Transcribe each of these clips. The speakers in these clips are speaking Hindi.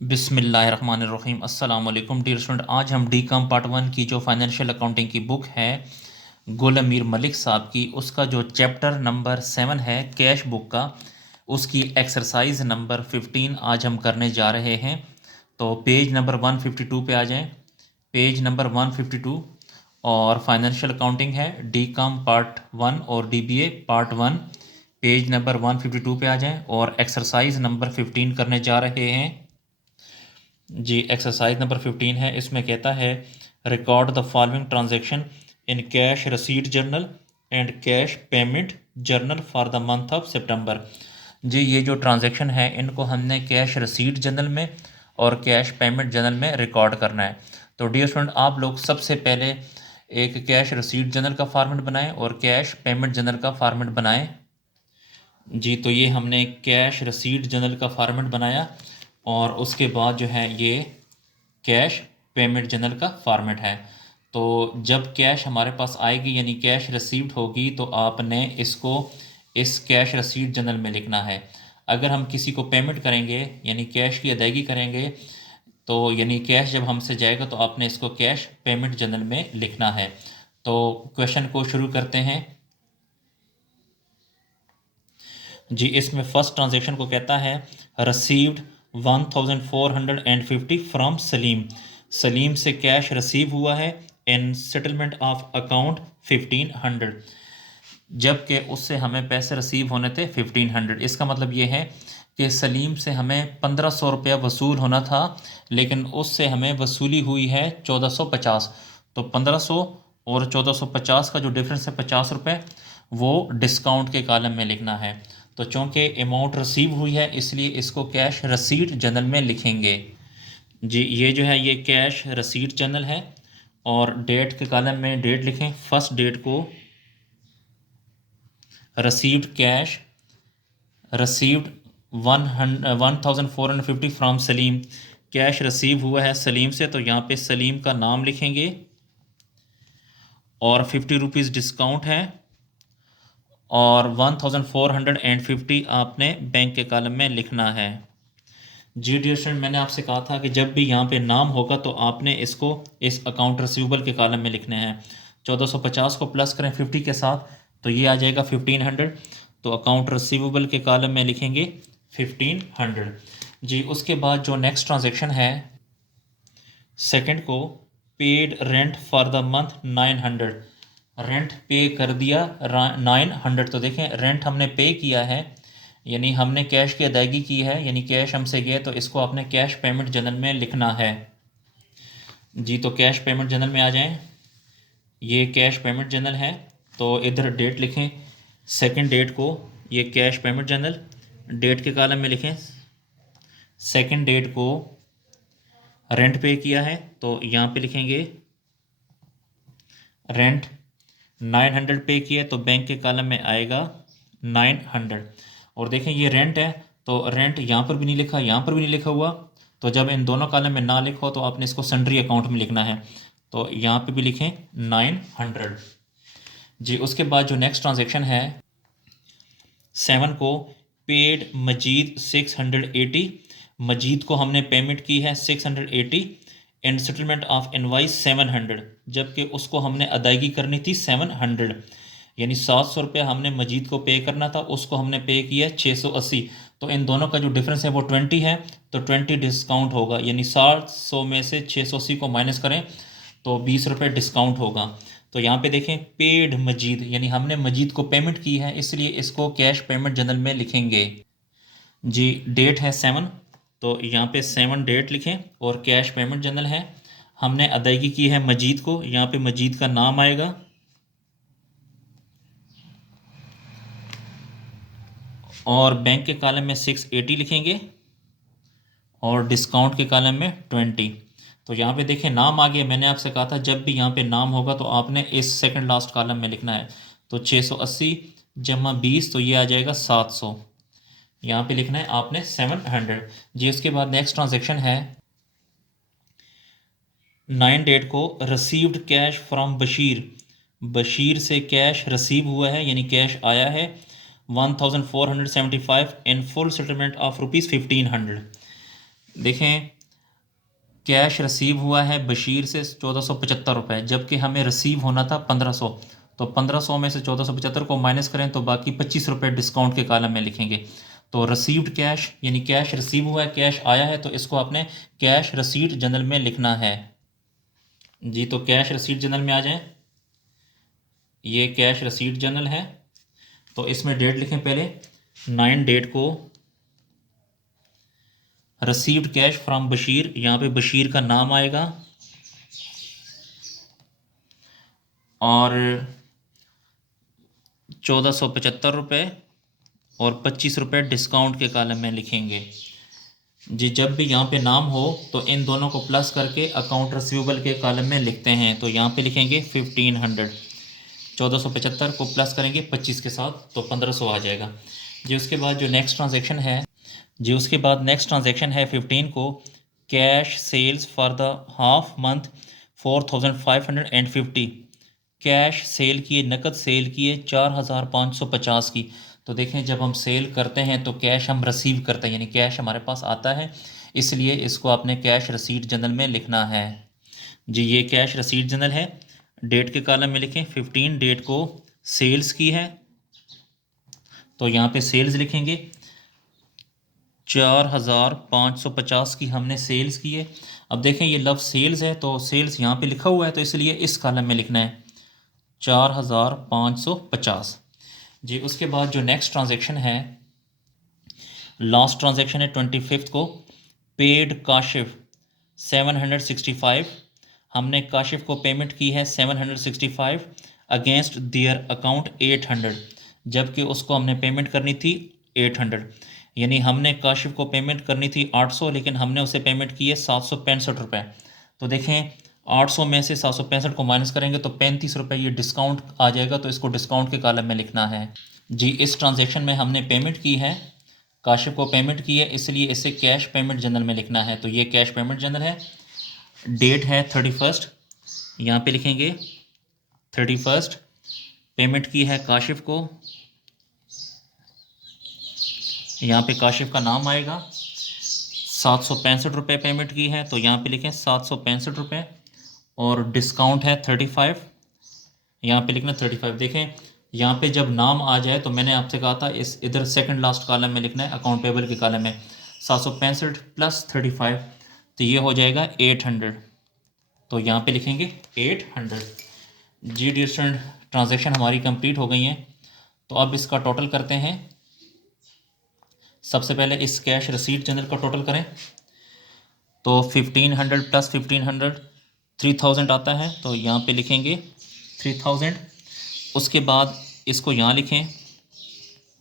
बिस्मिल्लाहिर्रहमानिर्रहीम अस्सलाम वालेकुम डियर स्टूडेंट। आज हम डी कॉम पार्ट वन की जो फाइनेंशियल अकाउंटिंग की बुक है गुल अमीर मलिक साहब की, उसका जो चैप्टर नंबर 7 है कैश बुक का, उसकी एक्सरसाइज नंबर 15 आज हम करने जा रहे हैं। तो पेज नंबर 152 पे आ जाएं, पेज नंबर 152। और फाइनेंशियल अकाउंटिंग है डी कॉम पार्ट 1 और डीबीए पार्ट 1, पेज नंबर 152 पे आ जाएं और एक्सरसाइज नंबर 15 करने जा रहे हैं जी। एक्सरसाइज नंबर 15 है, इसमें कहता है record the following transaction in cash receipt journal and cash payment journal for the month of September. जी, ये जो ट्रांजैक्शन है इनको हमने कैश रसीट जर्नल में और कैश पेमेंट जर्नल में रिकॉर्ड करना है। तो डियर स्टूडेंट, आप लोग सबसे पहले एक कैश रसीट जर्नल का फॉर्मेट बनाएं और कैश पेमेंट जर्नल का फॉर्मेट बनाएं। जी, तो ये हमने कैश रसीट जर्नल का फॉर्मेट बनाया और उसके बाद जो है ये कैश पेमेंट जर्नल का फॉर्मेट है। तो जब कैश हमारे पास आएगी यानी कैश रिसीव्ड होगी तो आपने इसको इस कैश रसीट जर्नल में लिखना है। अगर हम किसी को पेमेंट करेंगे यानी कैश की अदायगी करेंगे तो यानी कैश जब हमसे जाएगा तो आपने इसको कैश पेमेंट जर्नल में लिखना है। तो क्वेश्चन को शुरू करते हैं जी। इसमें फर्स्ट ट्रांजेक्शन को कहता है रसीव्ड 1450 फ्रॉम सलीम। सलीम से कैश रिसीव हुआ है इन सेटलमेंट ऑफ अकाउंट 1500, जबकि उससे हमें पैसे रिसीव होने थे 1500। इसका मतलब ये है कि सलीम से हमें 1500 रुपया वसूल होना था, लेकिन उससे हमें वसूली हुई है 1450। तो 1500 और 1450 का जो डिफरेंस है 50 रुपये, वो डिस्काउंट के कॉलम में लिखना है। तो चूँकि अमाउंट रिसीव हुई है इसलिए इसको कैश रसीट जर्नल में लिखेंगे जी। ये जो है ये कैश रसीट जर्नल है और डेट के कॉलम में डेट लिखें। फर्स्ट डेट को received cash received 1450 from Salim, cash receive हुआ है सलीम से, तो यहाँ पे सलीम का नाम लिखेंगे और 50 रुपीज़ डिस्काउंट है और 1450 आपने बैंक के कॉलम में लिखना है जी। डियर स्टूडेंट, मैंने आपसे कहा था कि जब भी यहाँ पे नाम होगा तो आपने इसको इस अकाउंट रिसीवेबल के कॉलम में लिखने हैं। 1450 को प्लस करें 50 के साथ तो ये आ जाएगा 1500। तो अकाउंट रिसीवेबल के कॉलम में लिखेंगे 1500 जी। उसके बाद जो नेक्स्ट ट्रांजेक्शन है सेकंड को paid rent for the month 900, rent पे कर दिया 900। तो देखें रेंट हमने पे किया है यानी हमने कैश की अदायगी की है यानी कैश हमसे गया, तो इसको आपने कैश पेमेंट जर्नल में लिखना है जी। तो कैश पेमेंट जर्नल में आ जाएं, ये कैश पेमेंट जर्नल है तो इधर डेट लिखें सेकंड डेट को, ये कैश पेमेंट जर्नल डेट के कॉलम में लिखें सेकंड डेट को रेंट पे किया है तो यहाँ पे लिखेंगे रेंट 900 पे किया तो बैंक के कॉलम में आएगा 900। और देखें ये रेंट है तो रेंट यहाँ पर भी नहीं लिखा, यहाँ पर भी नहीं लिखा हुआ, तो जब इन दोनों कॉलम में ना लिखो तो आपने इसको सन्ड्री अकाउंट में लिखना है। तो यहाँ पे भी लिखें 900 जी। उसके बाद जो नेक्स्ट ट्रांजेक्शन है 7 को पेड मजीद 680, मजीद को हमने पेमेंट की है 680 इन सेटलमेंट ऑफ इनवाइस 700, जबकि उसको हमने अदायगी करनी थी 700 यानी 700 रुपये हमने मजीद को पे करना था, उसको हमने पे किया 680। तो इन दोनों का जो डिफरेंस है वो 20 है, तो 20 डिस्काउंट होगा यानी 700 में से 680 को माइनस करें तो 20 रुपये डिस्काउंट होगा। तो यहाँ पे देखें पेड मजीद यानी हमने मजीद को पेमेंट की है इसलिए इसको कैश पेमेंट जर्नल में लिखेंगे जी। डेट है 7 तो यहाँ पे 7 डेट लिखें और कैश पेमेंट जर्नल है, हमने अदायगी की है मजीद को, यहाँ पे मजीद का नाम आएगा और बैंक के कॉलम में 680 लिखेंगे और डिस्काउंट के कॉलम में 20। तो यहाँ पे देखें नाम आ गया, मैंने आपसे कहा था जब भी यहाँ पे नाम होगा तो आपने इस सेकंड लास्ट कॉलम में लिखना है। तो 680 जमा 20 तो ये आ जाएगा 700, यहाँ पे लिखना है आपने 700 जी। उसके बाद नेक्स्ट ट्रांजेक्शन है 9 डेट को received cash from Bashir, Bashir से कैश रिसीव हुआ है यानी कैश आया है 1475 in full settlement of rupees 1500। देखें, कैश रिसीव हुआ है बशीर से 1475 रुपये, जबकि हमें रिसीव होना था 1500। तो 1500 में से 1475 को माइनस करें तो बाकी 25 रुपये डिस्काउंट के कॉलम में लिखेंगे। तो रिसीव्ड कैश यानी कैश रिसीव हुआ है, कैश आया है, तो इसको आपने कैश रसीट जनरल में लिखना है जी। तो कैश रसीट जनरल में आ जाए, ये कैश रसीट जनरल है। तो इसमें डेट लिखें पहले, 9 डेट को रिसीव्ड कैश फ्रॉम बशीर, यहाँ पे बशीर का नाम आएगा और 1475 रुपये और 25 रुपये डिस्काउंट के कॉलम में लिखेंगे जी। जब भी यहाँ पे नाम हो तो इन दोनों को प्लस करके अकाउंट रिसीवेबल के कॉलम में लिखते हैं। तो यहाँ पे लिखेंगे 1500, 1475 को प्लस करेंगे 25 के साथ तो 1500 आ जाएगा जी। उसके बाद जो नेक्स्ट ट्रांजैक्शन है जी, उसके बाद नेक्स्ट ट्रांजैक्शन है 15 को cash sales for the half month 4550, cash sale किए, नकद सेल किए 4550 की। तो देखें, जब हम सेल करते हैं तो कैश हम रिसीव करते हैं, यानी कैश हमारे पास आता है, इसलिए इसको आपने कैश रसीट जनरल में लिखना है जी। ये कैश रसीट जनरल है। डेट के कॉलम में लिखें 15 डेट को सेल्स की है, तो यहाँ पे सेल्स लिखेंगे 4550 की हमने सेल्स की है। अब देखें, ये लफ्ज़ सेल्स है तो सेल्स यहाँ पे लिखा हुआ है, तो इसलिए इस कॉलम में लिखना है 4550 जी। उसके बाद जो नेक्स्ट ट्रांजैक्शन है, लास्ट ट्रांजैक्शन है 25 को पेड काशिफ 765, हमने काशिफ को पेमेंट की है 765 अगेंस्ट दियर अकाउंट 800, जबकि उसको हमने पेमेंट करनी थी 800, यानी हमने काशिफ को पेमेंट करनी थी 800, लेकिन हमने उसे पेमेंट की है 765 रुपये। तो देखें, 800 में से 765 को माइनस करेंगे तो 35 रुपये ये डिस्काउंट आ जाएगा, तो इसको डिस्काउंट के कॉलम में लिखना है जी। इस ट्रांजैक्शन में हमने पेमेंट की है, काशिफ को पेमेंट की है, इसलिए इसे कैश पेमेंट जनरल में लिखना है। तो ये कैश पेमेंट जनरल है। डेट है 31, यहाँ पे लिखेंगे 31, पेमेंट की है काशिफ को, यहाँ पे काशिफ का नाम आएगा, 765 रुपये पेमेंट की है, तो यहाँ पे लिखें 765 रुपये और डिस्काउंट है 35, यहाँ पे लिखना 35। देखें, यहाँ पे जब नाम आ जाए तो मैंने आपसे कहा था इस इधर सेकंड लास्ट कॉलम में लिखना है, अकाउंट पेबल के कॉलम में 765 प्लस 35, तो ये हो जाएगा 800, तो यहाँ पे लिखेंगे 800 जी। डियर स्टूडेंट, ट्रांजैक्शन हमारी कंप्लीट हो गई हैं, तो अब इसका टोटल करते हैं। सबसे पहले इस कैश रसीट जनरल का टोटल करें, तो 1500 प्लस 1500 3000 आता है, तो यहाँ पे लिखेंगे 3000। उसके बाद इसको यहाँ लिखें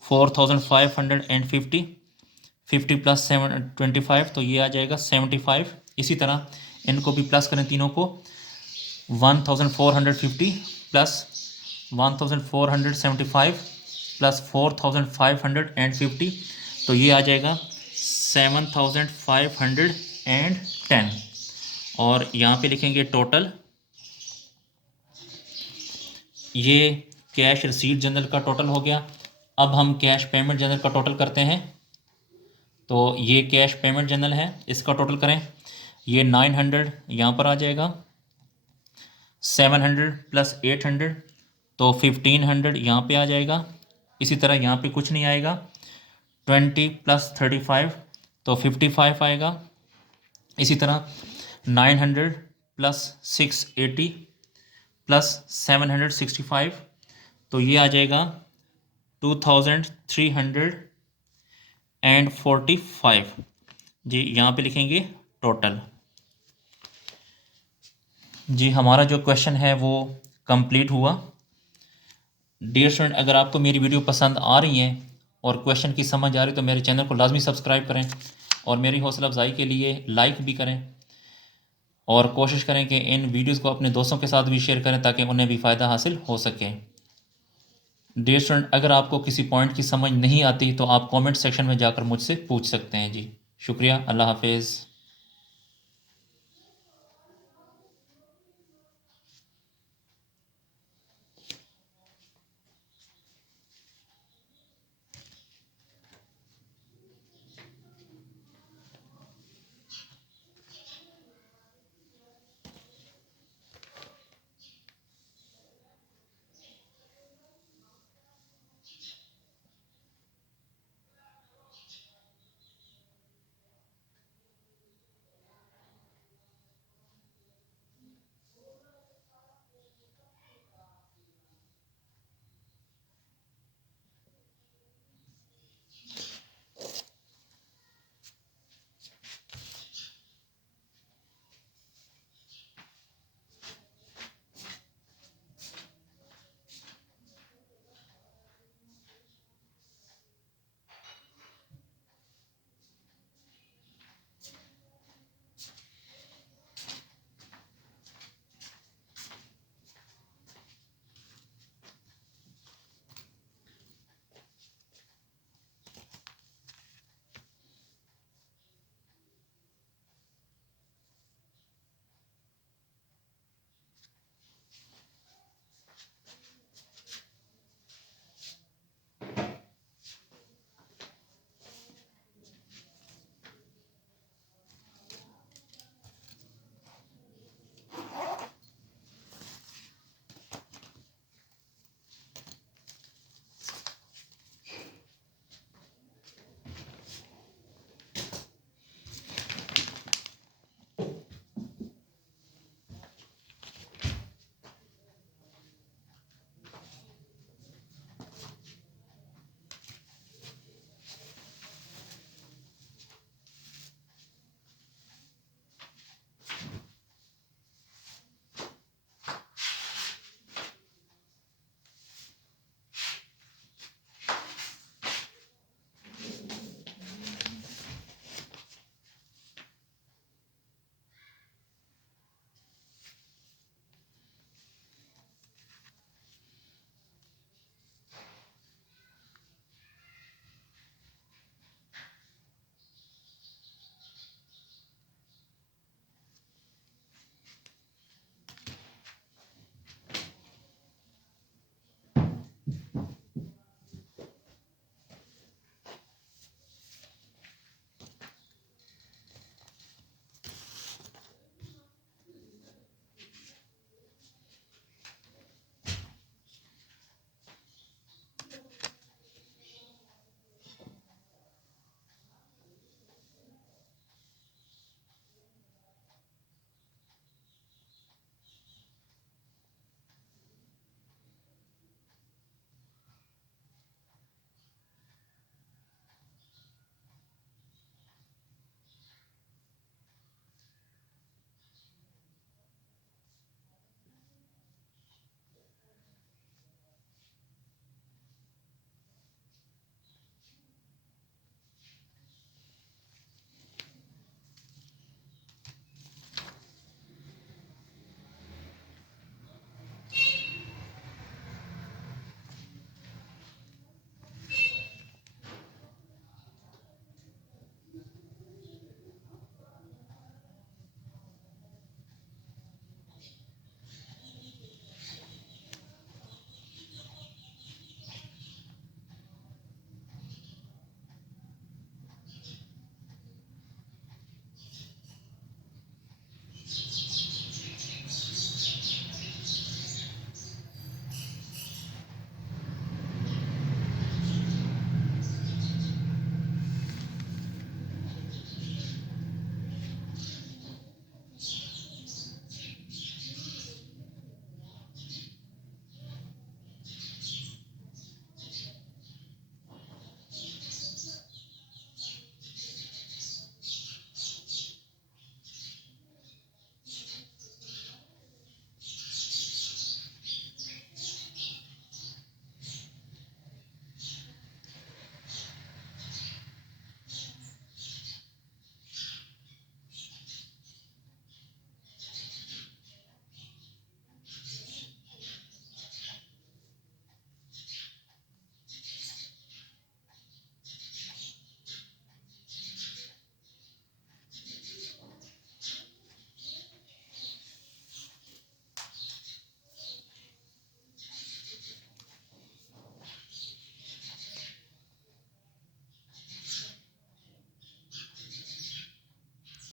4550, 50 प्लस 25, तो ये आ जाएगा 75। इसी तरह इनको भी प्लस करें तीनों को, 1450 प्लस 1475 प्लस 4550, तो ये आ जाएगा 7510। और यहाँ पे लिखेंगे टोटल, ये कैश रिसीट जनरल का टोटल हो गया। अब हम कैश पेमेंट जनरल का टोटल करते हैं, तो ये कैश पेमेंट जनरल है, इसका टोटल करें, ये 900 यहाँ पर आ जाएगा, 700 प्लस 800 तो 1500 यहाँ पे आ जाएगा। इसी तरह यहाँ पे कुछ नहीं आएगा, 20 प्लस 35 तो 55 आएगा। इसी तरह 900 प्लस 680 प्लस 765 तो ये आ जाएगा 2345 जी। यहाँ पे लिखेंगे टोटल जी। हमारा जो क्वेश्चन है वो कंप्लीट हुआ। डियर स्टूडेंट, अगर आपको मेरी वीडियो पसंद आ रही है और क्वेश्चन की समझ आ रही है तो मेरे चैनल को लाजमी सब्सक्राइब करें और मेरी हौसला अफजाई के लिए लाइक भी करें और कोशिश करें कि इन वीडियोस को अपने दोस्तों के साथ भी शेयर करें ताकि उन्हें भी फ़ायदा हासिल हो सके। डियर स्टूडेंट, अगर आपको किसी पॉइंट की समझ नहीं आती तो आप कमेंट सेक्शन में जाकर मुझसे पूछ सकते हैं जी। शुक्रिया, अल्लाह हाफिज़।